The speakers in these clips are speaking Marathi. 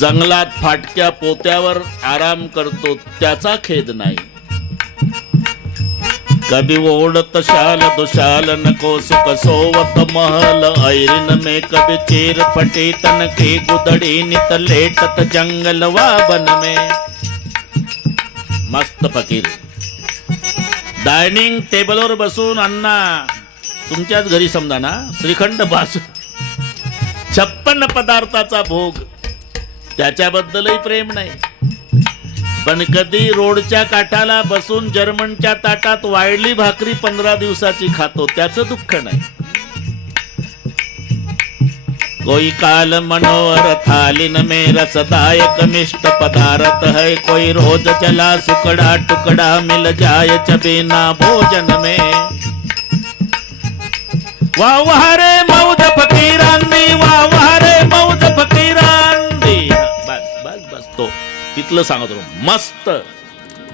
जंगलात फाटक्या पोत्यावर आराम करतो त्याचा खेद नाही. कभी ओढत शाल दुशाल नको सुख सोवत महल ऐरिन में कभी चीर फटी तन की गुदड़ी नित लेटत जंगल वा बन में. मस्त फकीर. डायनिंग टेबलवर बसून अण्णा तुमच्याच घरी समजा ना? श्रीखंड बास. छप्पन पदार्थाचा भोग. त्याच्याबद्दलही प्रेम नाही. पण कधी रोडच्या काठाला बसून जर्मनच्या ताटात वाळली भाकरी पंधरा दिवसाची खातो त्याचं दुःख नाही. कोई काल मनोहर थालिन में रसदायक मिष्ट पदार्थ है कोई रोज चला सुकड़ा टुकड़ा मिल जाए चबेना भोजन में. वाह वाह रे मौज फकीरांनी वाह वाह रे मौज फकीर तिथलं सांगतो मस्त.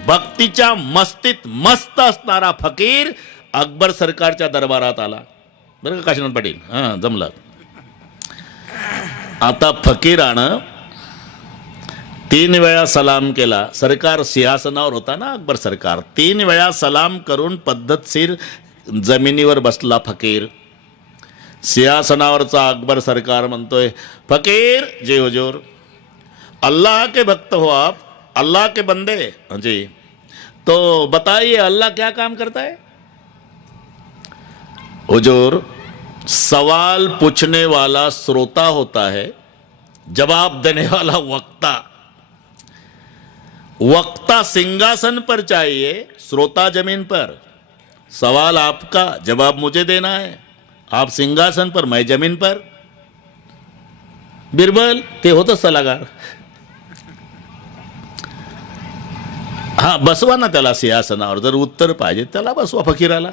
भक्तीच्या मस्तीत मस्त असणारा फकीर अकबर सरकारच्या दरबारात आला. बरं का काशीनाथ पाटील? हां जमलं. आता फकीरानं तीन वेळा सलाम केला. सरकार सिंहासनावर होता ना अकबर सरकार. तीन वेळा सलाम करून पद्धतशीर जमिनीवर बसला फकीर. सिंहासनावरचा अकबर सरकार म्हणतोय फकीर जे हुजूर. अल्लाह के भक्त हो आप, अल्लाह के बंदे। जी। तो बताइए, अल्लाह क्या काम करता है? हुजूर, सवाल पूछने वाला श्रोता होता है, जवाब देने वाला वक्ता। वक्ता सिंहासन पर चाहिए, श्रोता ज़मीन पर। सवाल आपका, जवाब मुझे देना है। आप सिंहासन पर, मैं ज़मीन पर। बिरबल, ते होतं सलागार हा बसवा ना त्याला सिंहासनावर. जर उत्तर पाहिजे त्याला बसवा फकीराला.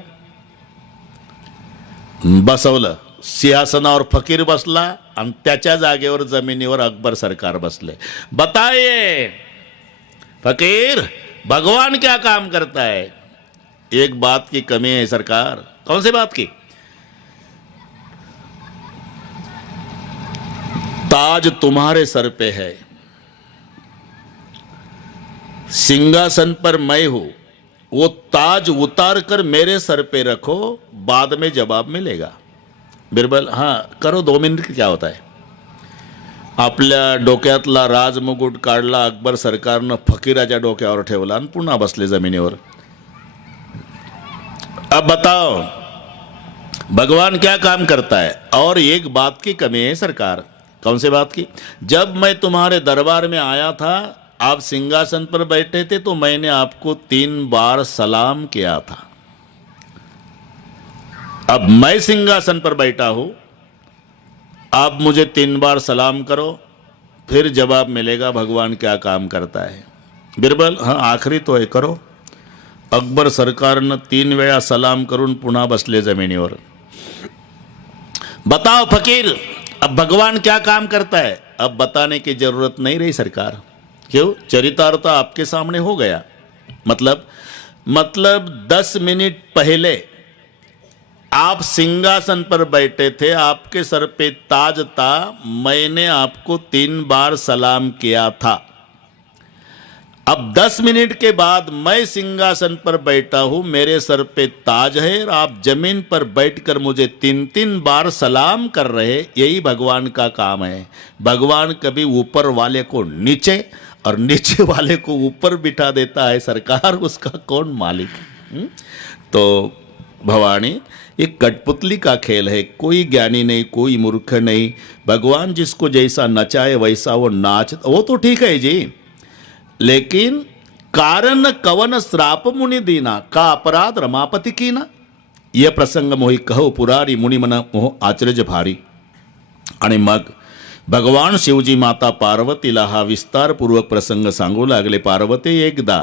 बसवलं. सिंहासनावर फकीर बसला आणि त्याच्या जागेवर जमिनीवर अकबर सरकार बसले. बताये फकीर भगवान क्या काम करता है एक बात की कमी है सरकार. कौन सी बात की? ताज तुम्हारे सर पे है। सिंहासन पर मैं हूँ। वो ताज उतार कर मेरे सर पे रखो, बाद में जवाब मिलेगा। बिरबल, हाँ, करो, दो मिनिट क्या होता है? आपल्या डोक्यातला राजमुकुट काढला अकबर सरकार सरकारनं फकीराच्या डोक्यावर ठेवला आणि पुन्हा बसले जमिनीवर. अब बताओ, भगवान क्या काम करता है? और एक बात की कमी है सरकार। कौन सी बात की? जब मैं तुम्हारे दरबार में आया था आप सिंहासन पर बैठे थे तो मैंने आपको तीन बार सलाम किया था। अब मैं सिंहासन पर बैठा हूँ। आप मुझे तीन बार सलाम करो, फिर जवाब मिलेगा भगवान क्या काम करता है। बिरबल, हाँ, आखिरी तो है करो। अकबर सरकारनं तीन वेळा सलाम करून पुन्हा बसले जमिनीवर बताओ फकीर, अब भगवान क्या काम करता है? अब बताने की ज़रूरत नहीं रही सरकार। क्यों? चरितार्थ आपके सामने हो गया। मतलब मतलब दस मिनट पहले आप सिंहासन पर बैठे थे, आपके सर पे ताज था, मैंने आपको तीन बार सलाम किया था। अब दस मिनट के बाद मैं सिंहासन पर बैठा हूँ, मेरे सर पे ताज है और आप ज़मीन पर बैठकर मुझे तीन तीन बार सलाम कर रहे यही भगवान का काम है। भगवान कभी ऊपर वाले को नीचे और नीचे वाले को ऊपर बिठा देता है सरकार उसका कौन मालिक? हम्म? तो भवानी ये कठपुतली का खेल है कोई ज्ञानी नहीं कोई मूर्ख नहीं। भगवान जिसको जैसा नचाए वैसा वो नाच वो तो ठीक है जी। लेकिन कारण कवन श्राप मुनि दीना का अपराध रमापति की ना? यह प्रसंग मोही कहो पुरारी मुनि मन मोह आचर्य भारी। आणि मग भगवान शिवजी माता पार्वतीला हा विस्तारपूर्वक प्रसंग सांगू लागले. पार्वती एकदा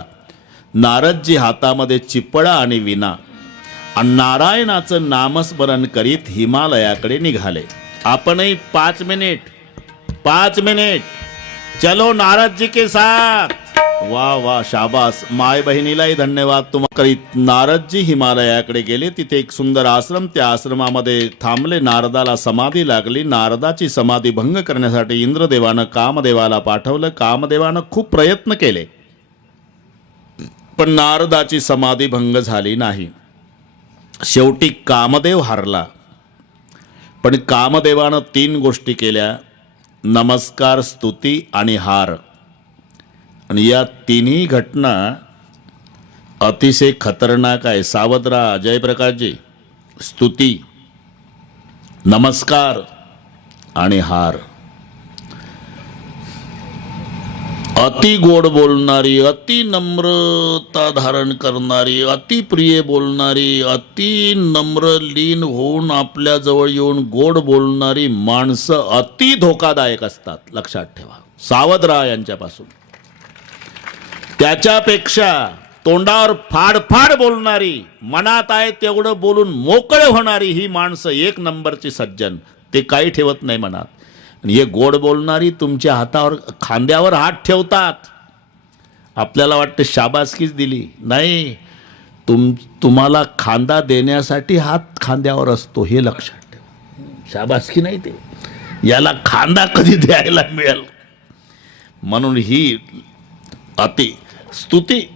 नारदजी हातामध्ये चिपळा आणि विना आणि नारायणाचं नामस्मरण करीत हिमालयाकडे निघाले. आपणही पाच मिनिट पाच मिनिट चलो नारद जी के साथ. वा वा शाबास. माय बहिणीलाही धन्यवाद. तुम्हाला नारदजी हिमालयाकडे गेले. तिथे एक सुंदर आश्रम त्या आश्रमामध्ये थांबले. नारदाला समाधी लागली. नारदाची समाधी भंग करण्यासाठी इंद्रदेवानं कामदेवाला पाठवलं. कामदेवानं खूप प्रयत्न केले. पण नारदाची समाधी भंग झाली नाही. शेवटी कामदेव हारला. पण कामदेवानं तीन गोष्टी केल्या. नमस्कार स्तुती आणि हार. आणि या तिन्ही घटना अतिशय खतरनाक आहे. सावध राहा जयप्रकाशजी स्तुती नमस्कार आणि हार. अति गोड बोलणारी अति नम्रता धारण करणारी अति प्रिय बोलणारी अति नम्र लीन होऊन आपल्याजवळ येऊन गोड बोलणारी माणसं अति धोकादायक असतात. लक्षात ठेवा. सावध राहा यांच्यापासून. त्याच्यापेक्षा तोंडावर फाडफाड बोलणारी मनात आहे तेवढं बोलून मोकळे होणारी ही माणसं एक नंबरची सज्जन. ते काही ठेवत नाही मनात. आणि हे गोड बोलणारी तुमच्या हातावर खांद्यावर हात ठेवतात. आपल्याला वाटतं शाबासकीच दिली. नाही तुम तुम्हाला खांदा देण्यासाठी हात खांद्यावर असतो हे लक्षात ठेवा. शाबासकी नाही ते. याला खांदा कधी द्यायला मिळेल? म्हणून ही अति स्तुती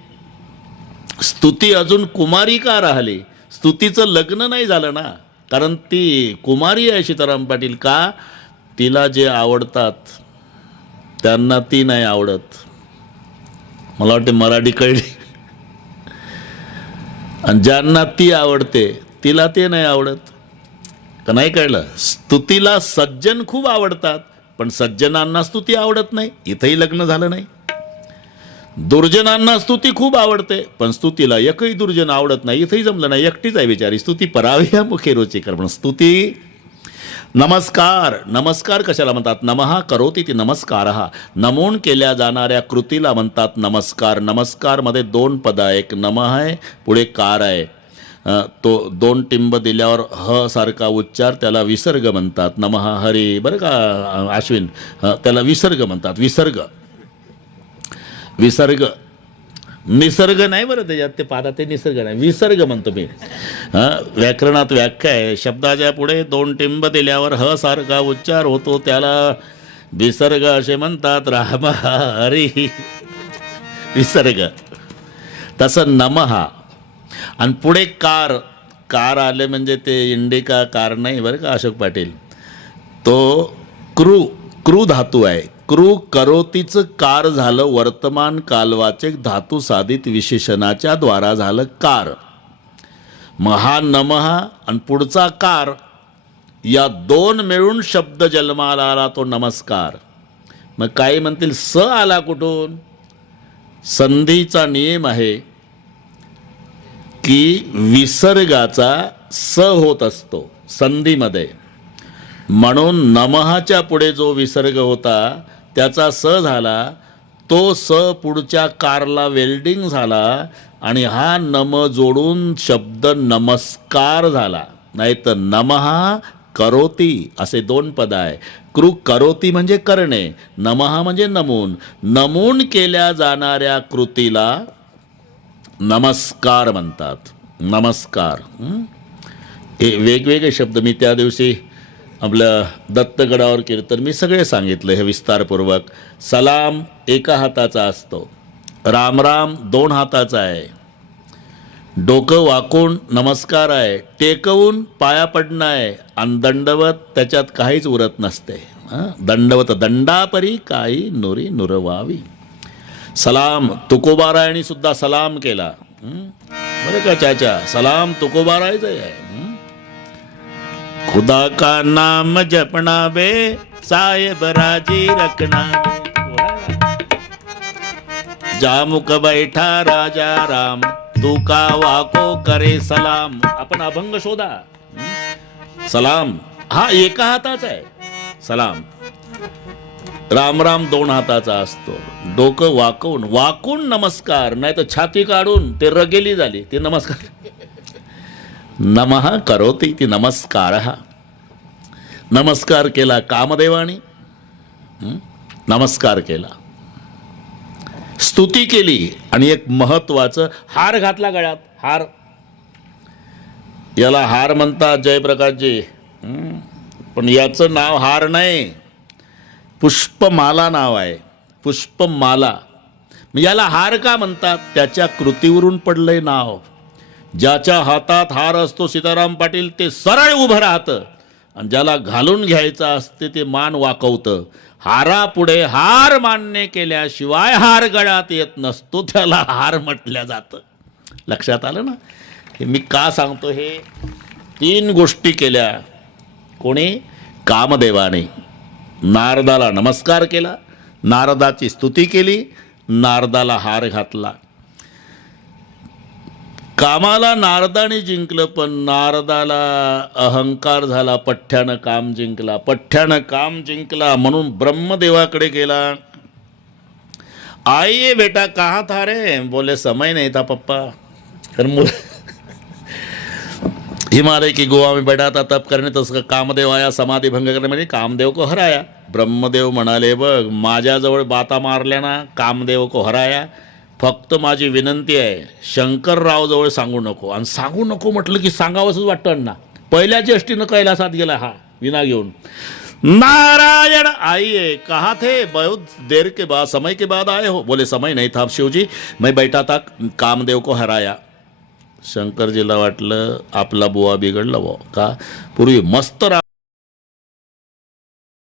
स्तुती अजून कुमारी का राहिली? स्तुतीचं लग्न नाही झालं ना? कारण ती कुमारी आहे सीताराम पाटील का? तिला जे आवडतात त्यांना ती नाही आवडत. मला वाटते मराठी कळली. आणि ज्यांना ती आवडते तिला ते नाही आवडत. का नाही कळलं? स्तुतीला सज्जन खूप आवडतात पण सज्जनांना स्तुती आवडत नाही. इथंही लग्न झालं नाही. दुर्जनांना स्तुती खूप आवडते पण स्तुतीला एकही दुर्जन आवडत नाही इथंही जमलं नाही एकटीच आहे बिचारी. स्तुती पराव्या मुखे रोचिकर पण स्तुती नमस्कार. नमस्कार कशाला म्हणतात? नमहा करोती ती नमस्कार. हा नमून केल्या जाणाऱ्या कृतीला म्हणतात नमस्कार. नमस्कारमध्ये दोन पद आहे. एक नम आहे पुढे कार आहे. तो दोन टिंब दिल्यावर ह सारखा उच्चार त्याला विसर्ग म्हणतात. नमहा हरी बरं का अश्विन? त्याला विसर्ग म्हणतात. विसर्ग. विसर्ग. निसर्ग नाही बरं त्याच्यात ते पाहता ते निसर्ग नाही. विसर्ग म्हणतो मी. हां व्याकरणात व्याख्या आहे. शब्दाच्या पुढे दोन टिंब दिल्यावर ह सारखा उच्चार होतो त्याला. विसर्ग असे म्हणतात राम हरी. विसर्ग. तसं नमहा. आणि पुढे कार. कार आले म्हणजे ते इंडिका कार नाही बरं का अशोक पाटील? तो क्रू क्रू धातू आहे. क्रू करोतीचं कार झालं वर्तमान कालवाचे धातू साधित विशेषणाच्या द्वारा झालं कार. महा नमहा आणि पुढचा कार. या दोन मिळून शब्द जन्माला आला तो नमस्कार. मग काही म्हणतील स आला कुठून? संधीचा नियम आहे की विसर्गाचा स होत असतो संधीमध्ये. म्हणून नमहाच्या पुढे जो विसर्ग होता त्याचा स झाला तो स पुढच्या कारला वेल्डिंग झाला आणि हा नम जोडून शब्द नमस्कार झाला. नाही तर नमहा करोती असे दोन पद आहे. कृ करोती म्हणजे करणे नमहा म्हणजे नमून. नमून केल्या जाणाऱ्या कृतीला नमस्कार म्हणतात. नमस्कार. हे वेगवेगळे शब्द मी त्या दिवशी आपल्या दत्तगडावर कीर्तन मी सगळे सांगितलं हे विस्तारपूर्वक. सलाम एका हाताचा असतो. रामराम दोन हाताचा आहे. डोकं वाकून नमस्कार आहे. टेकवून पाया पडणं आहे. आणि दंडवत त्याच्यात काहीच उरत नसते. दंडवत दंडापरी काही नुरी नुरवावी. सलाम तुकोबारायणी सुद्धा सलाम केला. बरं का चाचा? सलाम तुकोबारायचं आहे. खुदा का नाम जपना बे साहेब राजी रखना जामुख बैठा राजा राम तू का वाको करे सलाम. आपण अभंग शोधा. सलाम. हा एका हाताचा आहे. सलाम. राम राम दोन हाताचा असतो. डोकं वाकवून वाकून नमस्कार नाही तर छाती काढून ते रगेली झाली. ते नमस्कार. नमः करोती ती नमस्कार। नमस्कार केला कामदेवाने नमस्कार केला। स्तुती केली आणि एक महत्त्वाचं हार घातला गळ्यात हार. याला हार म्हणतात जयप्रकाशजी. पण याचं नाव हार नाही. पुष्पमाला नाव आहे. पुष्पमाला. याला हार का म्हणतात? त्याच्या कृतीवरून पडलंय नाव. ज्याच्या हातात हार असतो सीताराम पाटील ते सरळ उभं राहतं. आणि ज्याला घालून घ्यायचं असते ते मान वाकवतं. हारापुढे हार मान्य केल्याशिवाय हार गळ्यात येत नसतो त्याला हार म्हटल्या जातं. लक्षात आलं ना? हे मी का सांगतो? हे तीन गोष्टी केल्या. कोणी? कामदेवाने. नारदाला नमस्कार केला. नारदाची स्तुती केली. नारदाला हार घातला. कामाला नारदाने जिंकलं पण नारदाला अहंकार झाला पठ्ठ्यानं काम जिंकला. पठ्ठ्यानं काम जिंकला म्हणून ब्रह्मदेवाकडे गेला. आइए बेटा कहाँ था रे? बोले समय नहीं था पप्पा. फिर मुझे हिमालय की गोवा में बैठा था तप करने तो उसका कामदेव आया समाधी भंग करने म्हणजे कामदेव को हराया. ब्रह्मदेव म्हणाले बघ माझ्याजवळ बाता मारल्या ना कामदेव को हराया. फक्त माझी विनंती आहे शंकररावजवळ सांगू नको. आणि सांगू नको म्हटलं की सांगावंसंच वाटतं अण्णा. पहिल्या ज्येष्ठीनं कैलासात गेला हा विना घेऊन. नारायण आइए कहा थे? बहुत देर के बाद समय के बाद आए हो. बोले समय नहीं था शिवजी. मैं बैठा था कामदेव को हराया. शंकरजीला वाटलं आपला बुवा बिघडला बुवा. का? पूर्वी मस्त रा